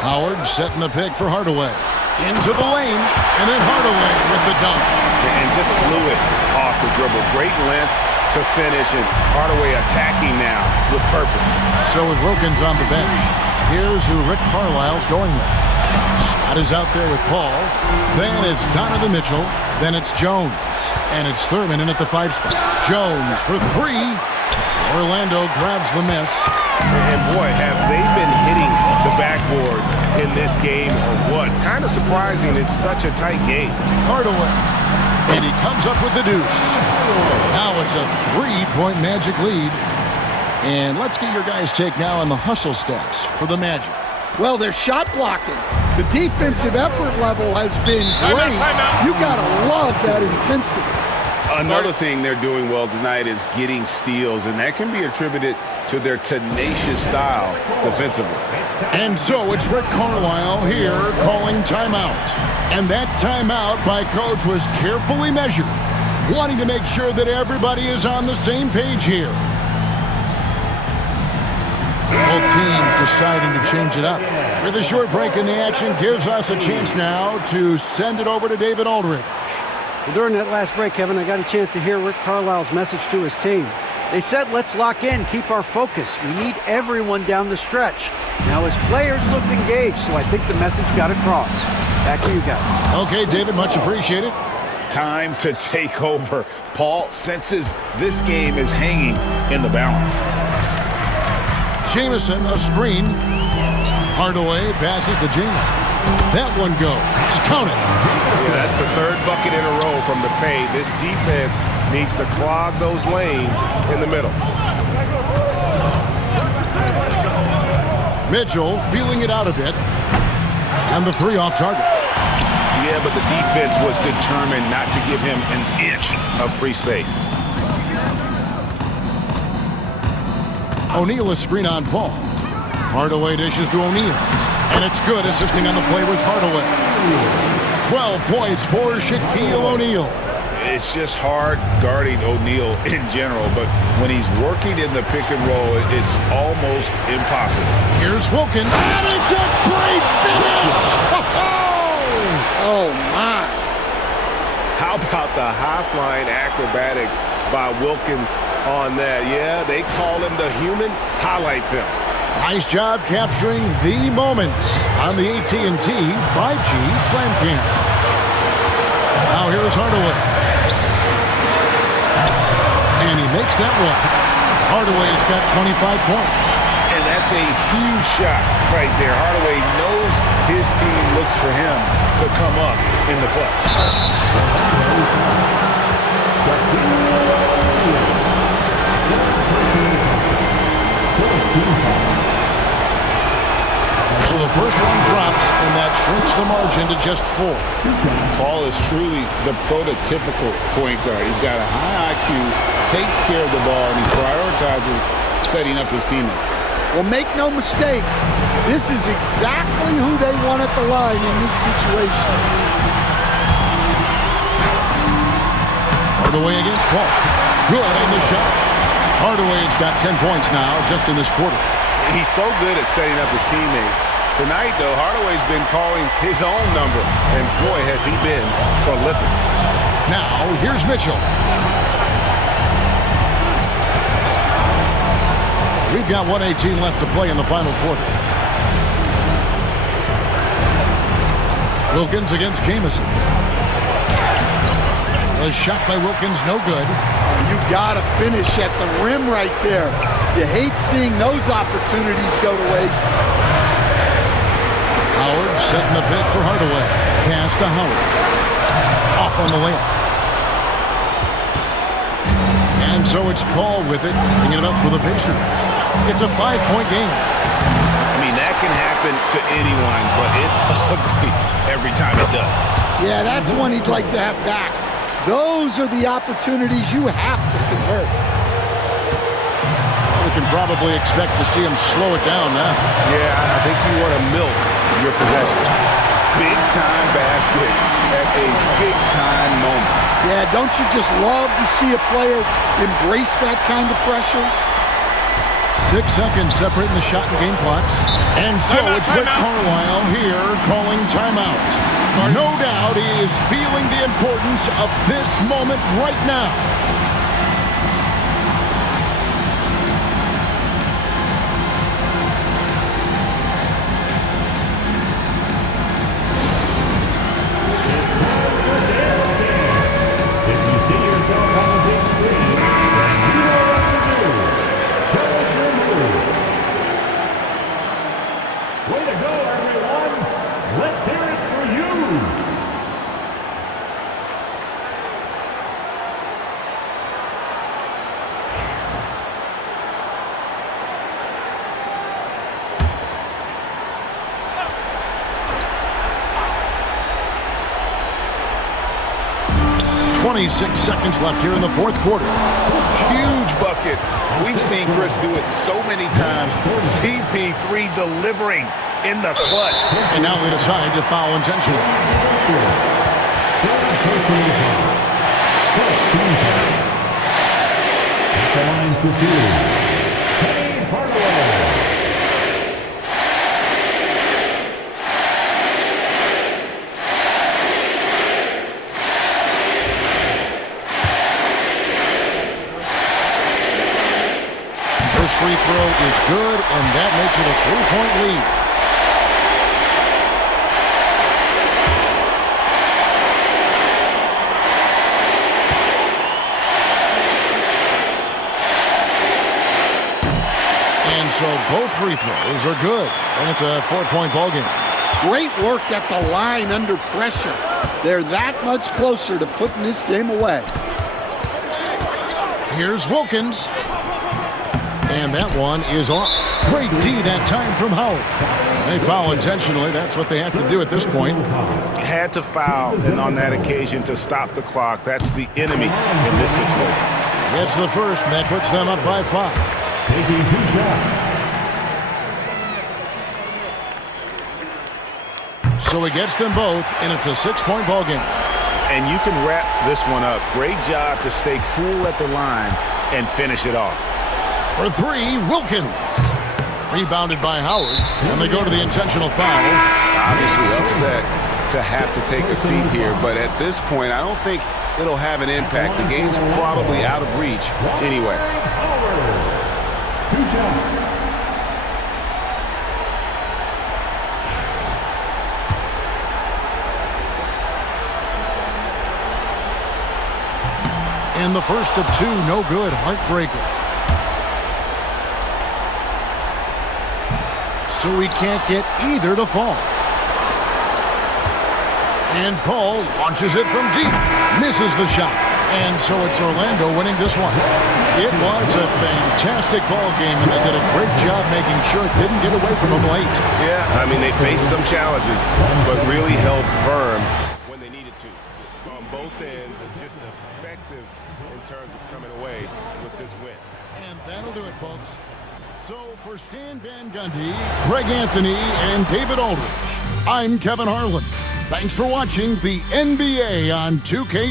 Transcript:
Howard setting the pick for Hardaway. Into the lane, and then Hardaway with the dunk. And just fluid off the dribble. Great length to finish, and Hardaway attacking now with purpose. So with Wilkins on the bench, here's who Rick Carlisle's going with. Scott is out there with Paul. Then it's Donovan Mitchell. Then it's Jones. And it's Thurman in at the 5 spot. Jones for 3. Orlando grabs the miss. And boy, have they been hitting the backboard in this game or what? Kind of surprising. It's such a tight game. Hardaway. And he comes up with the deuce. Now it's a 3-point Magic lead. And let's get your guys' take now on the hustle stats for the Magic. Well, they're shot blocking. The defensive effort level has been great. You gotta love that intensity. Another thing they're doing well tonight is getting steals, and that can be attributed to their tenacious style defensively. And so it's Rick Carlisle here calling timeout. And that timeout by Coach was carefully measured, wanting to make sure that everybody is on the same page here. Both teams deciding to change it up. With a short break in the action gives us a chance now to send it over to David Aldridge. Well, during that last break, Kevin, I got a chance to hear Rick Carlisle's message to his team. They said, let's lock in, keep our focus. We need everyone down the stretch. Now, his players looked engaged, so I think the message got across. Back to you guys. Okay, David, much appreciated. Time to take over. Paul senses this game is hanging in the balance. Jamison, a screen. Hardaway passes to Jamison. That one goes. Count it. Yeah, that's the 3rd bucket in a row from the paint. This defense needs to clog those lanes in the middle. Mitchell feeling it out a bit. And the 3 off target. Yeah, but the defense was determined not to give him an inch of free space. O'Neal a screen on Paul. Hardaway dishes to O'Neal. And it's good, assisting on the play with Hardaway. 12 points for Shaquille O'Neal. It's just hard guarding O'Neal in general, but when he's working in the pick and roll, it's almost impossible. Here's Wilkins. And it's a great finish! Oh, my. How about the high-flying acrobatics by Wilkins on that? Yeah, they call him the human highlight film. Nice job capturing the moments on the AT&T 5G Slam Cam. Now here's Hardaway. And he makes that one. Hardaway's got 25 points. And that's a huge shot right there. Hardaway knows his team looks for him to come up in the clutch. So the first one drops, and that shrinks the margin to just 4. Paul is truly the prototypical point guard. He's got a high IQ, takes care of the ball, and he prioritizes setting up his teammates. Well, make no mistake, this is exactly who they want at the line in this situation. Hardaway against Paul. Good on the shot. Hardaway's got 10 points now just in this quarter. He's so good at setting up his teammates. Tonight, though, Hardaway's been calling his own number, and boy, has he been prolific. Now, here's Mitchell. We've got 1:18 left to play in the final quarter. Wilkins against Jamison. A shot by Wilkins, no good. You gotta finish at the rim right there. You hate seeing those opportunities go to waste. Howard setting the pick for Hardaway. Pass to Howard. Off on the layup. And so it's Paul with it, bringing it up for the Pacers. It's a 5-point game. I mean, that can happen to anyone, but it's ugly every time it does. Yeah, that's one he'd like to have back. Those are the opportunities you have to convert. We can probably expect to see him slow it down now. Yeah, I think you want to milk your possession. Big-time basket at a big-time moment. Yeah, don't you just love to see a player embrace that kind of pressure? 6 seconds separating the shot and game clocks. And so it's Rick Carlisle here calling timeout. No doubt he is feeling the importance of this moment right now. .26 seconds left here in the fourth quarter. Huge bucket. We've seen Chris do it so many times. CP3 delivering in the clutch. And now they decide to foul intentionally. First free throw is good, and that makes it a 3-point lead. And so both free throws are good, and it's a 4-point ballgame. Great work at the line under pressure. They're that much closer to putting this game away. Here's Wilkins. And that one is off. Great D that time from Howard. They foul intentionally. That's what they have to do at this point. Had to foul, and on that occasion to stop the clock. That's the enemy in this situation. Gets the first, and that puts them up by 5. Taking 2 shots. So he gets them both, and it's a 6-point ball game. And you can wrap this one up. Great job to stay cool at the line and finish it off. For 3, Wilkins. Rebounded by Howard, and they go to the intentional foul. Obviously upset to have to take a seat here, but at this point, I don't think it'll have an impact. The game's probably out of reach anyway. 2 shots. And the first of 2, no good, heartbreaker. So he can't get either to fall. And Paul launches it from deep. Misses the shot. And so it's Orlando winning this one. It was a fantastic ball game, and they did a great job making sure it didn't get away from them late. Yeah, I mean, they faced some challenges, but really held firm when they needed to. On both ends, and just effective in terms of coming away with this win. And that'll do it, folks. So for Stan Van Gundy, Greg Anthony, and David Aldridge, I'm Kevin Harlan. Thanks for watching the NBA on 2K.